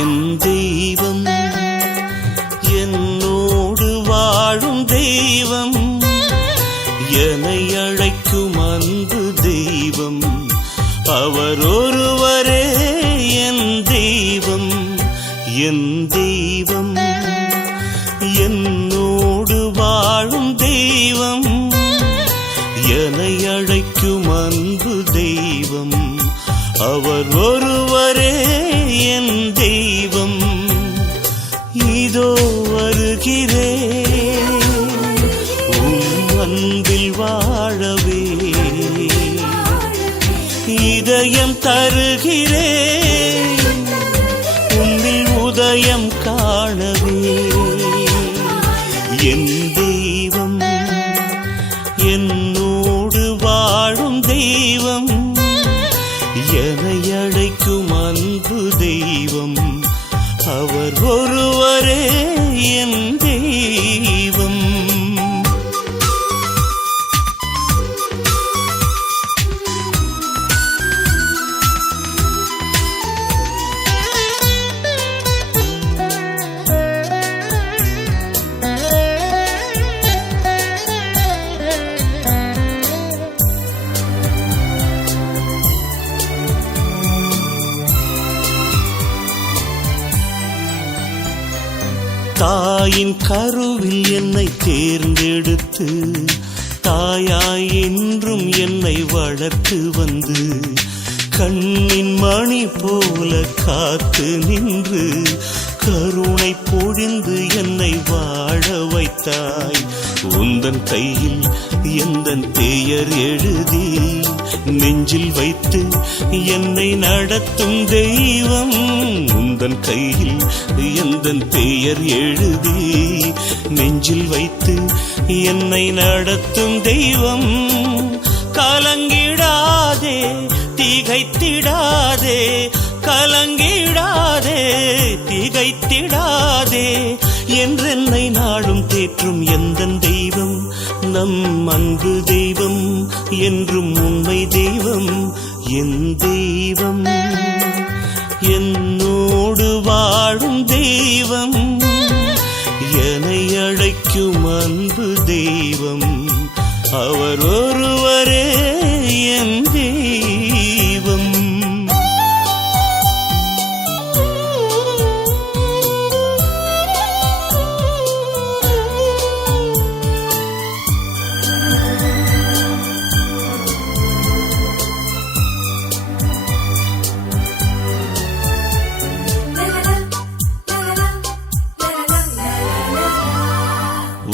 என் தெய்வம் என்னோடு வாழும் தெய்வம், என்னை அழைக்கும் அன்பு தெய்வம், அவர் ஒருவரே என் தெய்வம். என் தெய்வம் என்னோடு வாழும் தெய்வம், என்னை அழைக்கும் அன்பு தெய்வம், அவர் ஒருவரே என் தெய்வம். இதோ வருகிறேன் உம் அன்பில் வாழவே, இதயம் தருகிறேன் உன்னில் உதயம் காணவே. என் தெய்வம் என்னோடு வாழும் தெய்வம், என்னை அழைக்கும் அன்பு தெய்வம், அவர் ஒருவரே என் தெய்வம். தாயின் கருவில் என்னை தேர்ந்தெடுத்து, தாயாய் என்றும் என்னை வளர்த்து வந்து, கண்ணின் மணி போல காத்து நின்று, கருணை பொழிந்து என்னை வாழ வைத்தாய். உந்தன் கையில் எந்தன் பெயர் எழுதி நெஞ்சில் வைத்து என்னை நடத்தும் தெய்வம். உந்தன் கையில் எந்தன் பெயர் எழுதி நெஞ்சில் வைத்து என்னை நடத்தும் தெய்வம். கலங்கிடாதே திகைத்திடாதே, கலங்கிடாதே திகைத்திடாதே, என்றென்னை நாளும் தேற்றும் எந்தன் தெய்வம், நம் அன்பு தெய்வம், என்றும் உண்மை தெய்வம். என் தெய்வம் என்னோடு வாழும் தெய்வம், என்னை அழைக்கும் அன்பு தெய்வம், அவர் ஒருவரே என் தெய்வம்.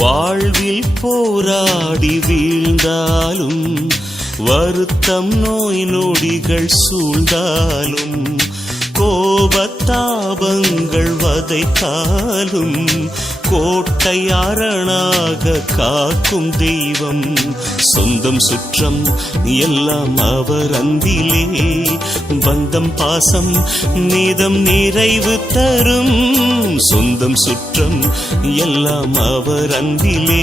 வாழ்வில் போராடி வீழ்ந்தாலும், வருத்தம் நோய் நொடிகள் சூழ்ந்தாலும், கோபத்தாபங்கள் வதைத்தாலும், கோட்டை அரணாக காக்கும் தெய்வம். சொந்தம் சுற்றம் எல்லாம் அவர் அன்பிலே, பந்தம் பாசம் நீதம் நிறைவு தரும். சொந்தம் சுற்றம் எல்லாம் அவர் அன்பிலே,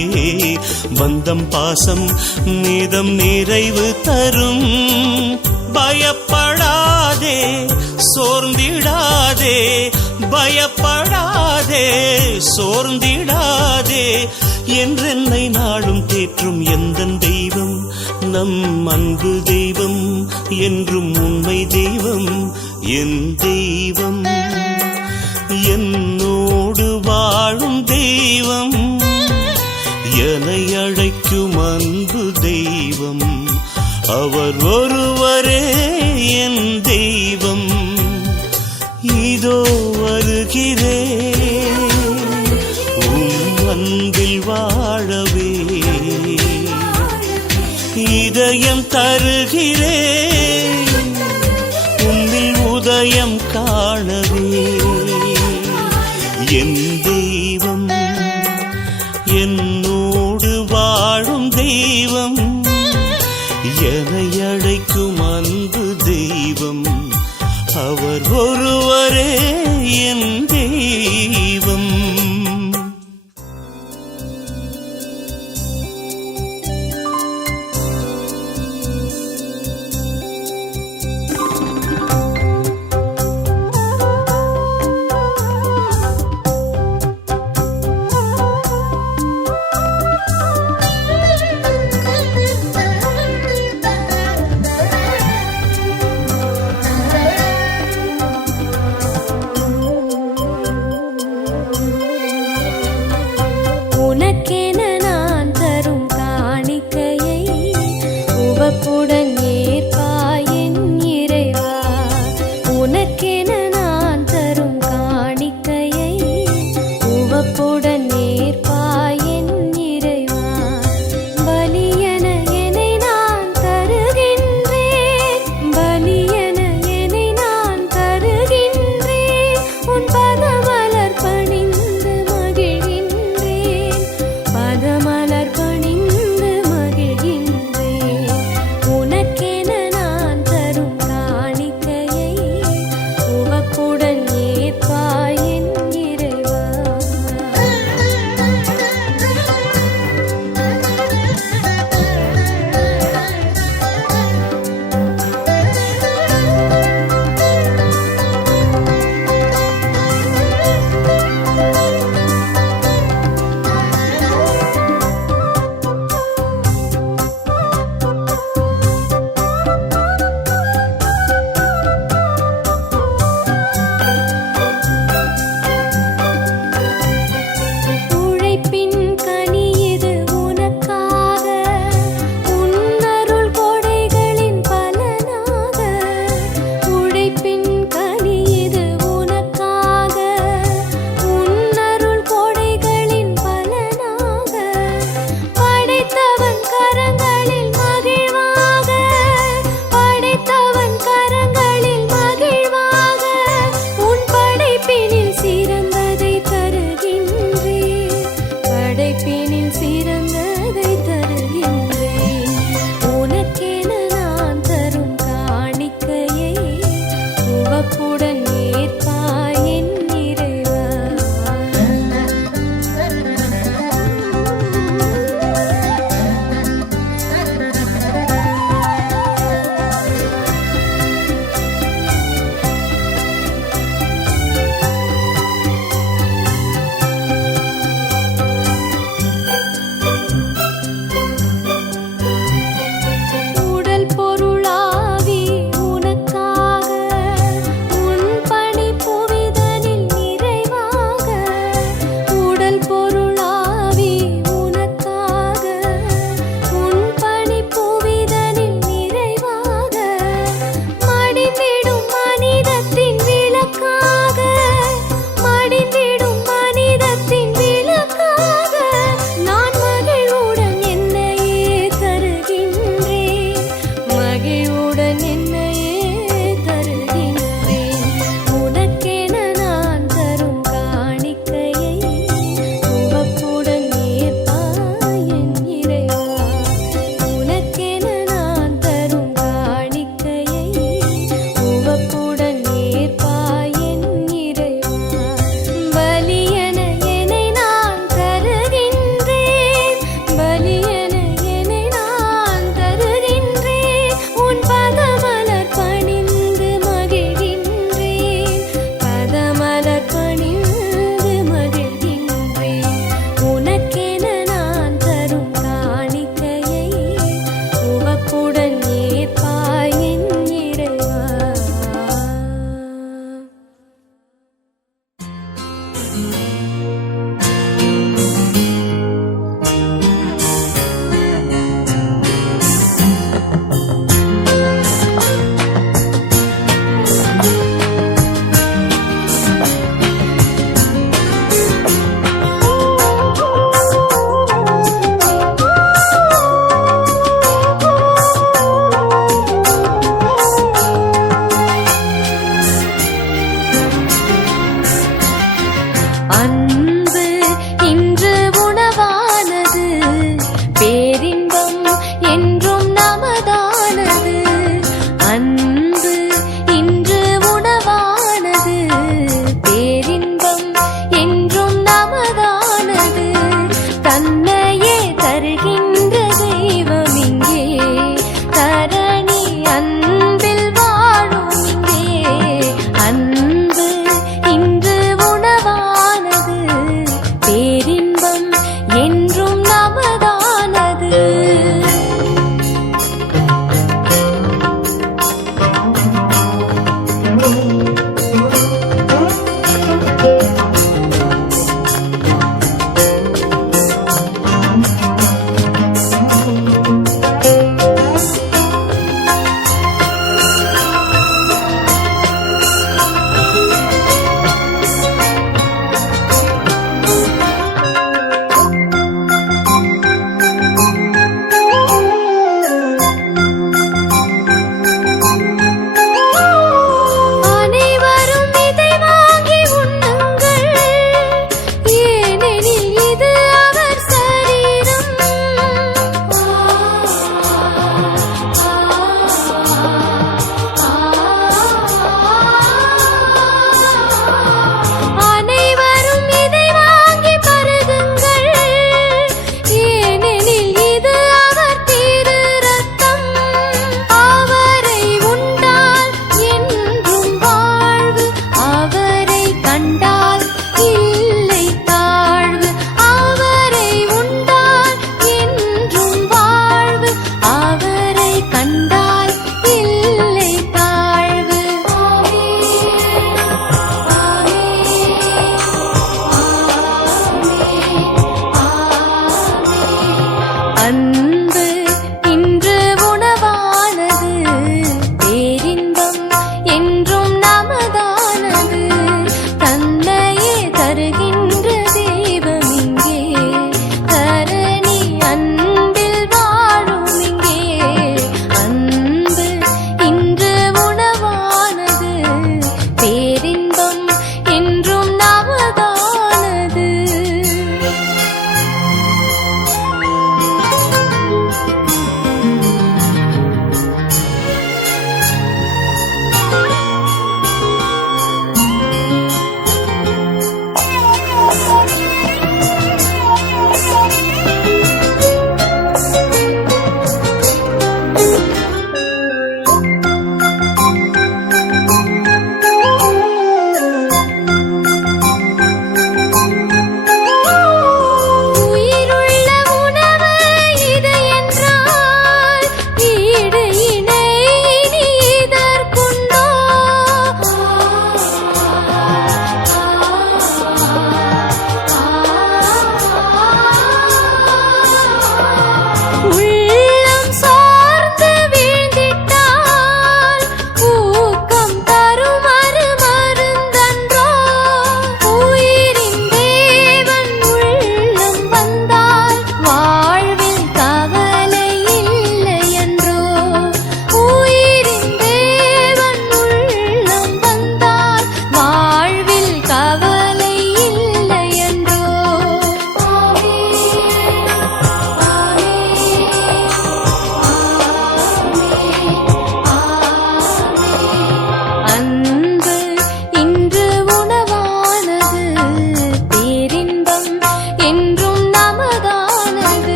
பந்தம் பாசம் நீதம் நிறைவு தரும். பயப்படாதே சோர்ந்திடாதே, பயப்படாதே சோர்ந்திடாதே, என்றென்னை நாளும் தேற்றும் எந்தன் தெய்வம், நம் அன்பு தெய்வம், என்றும் உண்மை தெய்வம். என் தெய்வம் என்னோடு வாழும் தெய்வம், என்னை அழைக்கும் அன்பு தெய்வம், அவர் ஒருவரே என் தெய்வம். இதோ வருகிறேன் உம் அன்பில் வாழவே, இதயம் தருகிறேன் உன்னில் உதயம் காணவே. என் தெய்வம் என்னோடு வாழும் தெய்வம், என்னை அழைக்கும் அன்பு தெய்வம், அவர் ஒருவரே என் தெய்வம்.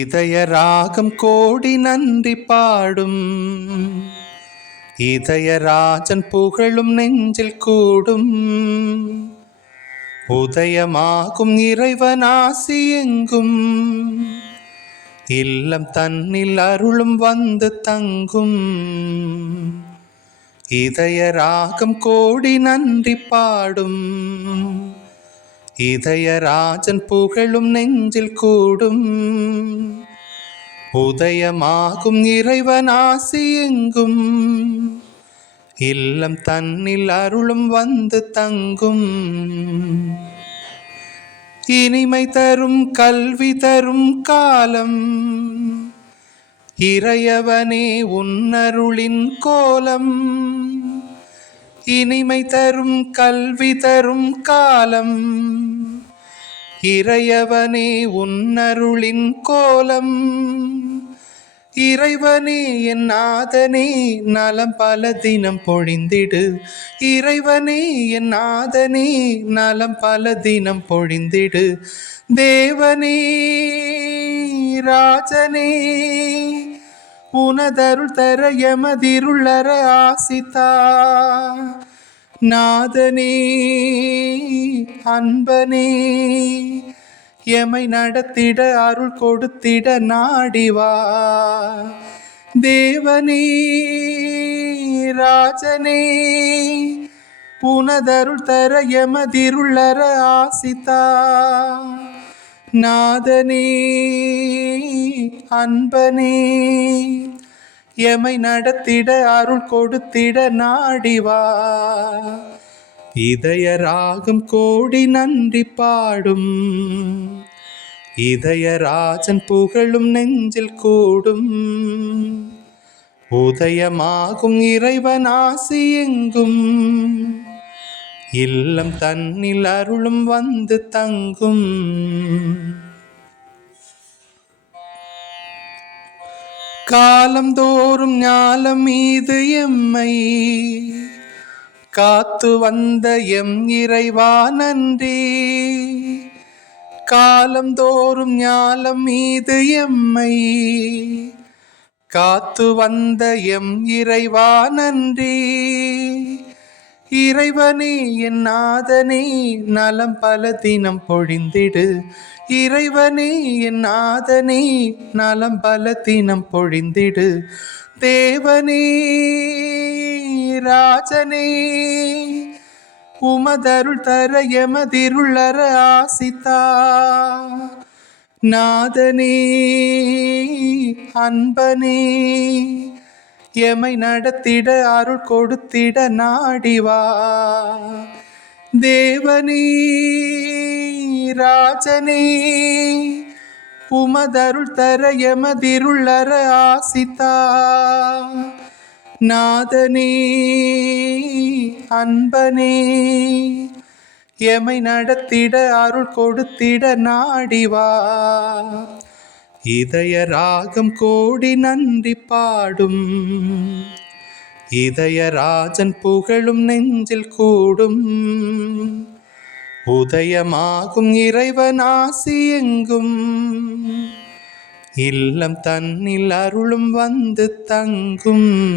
இதய ராகம் கோடி நன்றி பாடும், இதயராஜன் புகழும் நெஞ்சில் கூடும். உதயமாகும் இறைவனாசி எங்கும், இல்லம் தன்னில் அருளும் வந்து தங்கும். இதய ராகம் கோடி நன்றி பாடும், இதயராஜன் புகழும் நெஞ்சில் கூடும். உதயமாகும் இறைவனாசி எங்கும், இல்லம் தன்னில் அருளும் வந்து தங்கும். இனிமை தரும் கல்வி தரும் காலம், இறையவனே உன்னருளின் கோலம். இனிமை தரும் கல்வி தரும் காலம், இறையவனே உன்னருளின் கோலம். இறைவனே என் நாதனே நலம் பல தினம் பொழிந்திடு. இறைவனே என் நாதனே நலம் பல தினம் பொழிந்திடு. தேவனே ராஜனே உனதருள் தர எமதிருளற ஆசித்தா. நாதனே அன்பனே எமை நடத்திட அருள் கொடுத்திட நாடிவா. தேவனே ராஜனே உனதருள் தர எமதிருளற ஆசித்தா. நாதனே அன்பனே எமை நடத்திட அருள் கொடுத்திட நாடிவா. இதய ராகம் கோடி நன்றி பாடும். இதயராஜன் புகழும் நெஞ்சில் கூடும். உதயமாகும் இறைவன் ஆசி எங்கும். இல்லம் தன்னில் அருளும் வந்து தங்கும். காலந்தோறும் ஞாலம் மீது எம்மை காத்து வந்த எம் இறைவா நன்றி. காலந்தோறும் ஞாலம் மீது எம்மை காத்து வந்த எம் இறைவா நன்றி. இறைவனே என் நாதனே நலம் பல தினம் பொழிந்திடு. இறைவனே என் நாதனே நலம் பல தினம் பொழிந்திடு. தேவனே ராஜனே உமதருள் தர எமதிருளற ஆசித்தா. நாதனே அன்பனே எமை நடத்திட அருள் கொடுத்திட நாடிவா. தேவனே ராஜனே உமதருள் தர எமதிருளற ஆசித்தா. நாதனே அன்பனே எமை நடத்திட அருள் கொடுத்திட நாடிவா. இதய ராகம் கோடி நன்றி பாடும். இதயராஜன் புகழும் நெஞ்சில் கூடும். உதயமாகும் இறைவன் ஆசி எங்கும். இல்லம் தன்னில் அருளும் வந்து தங்கும்.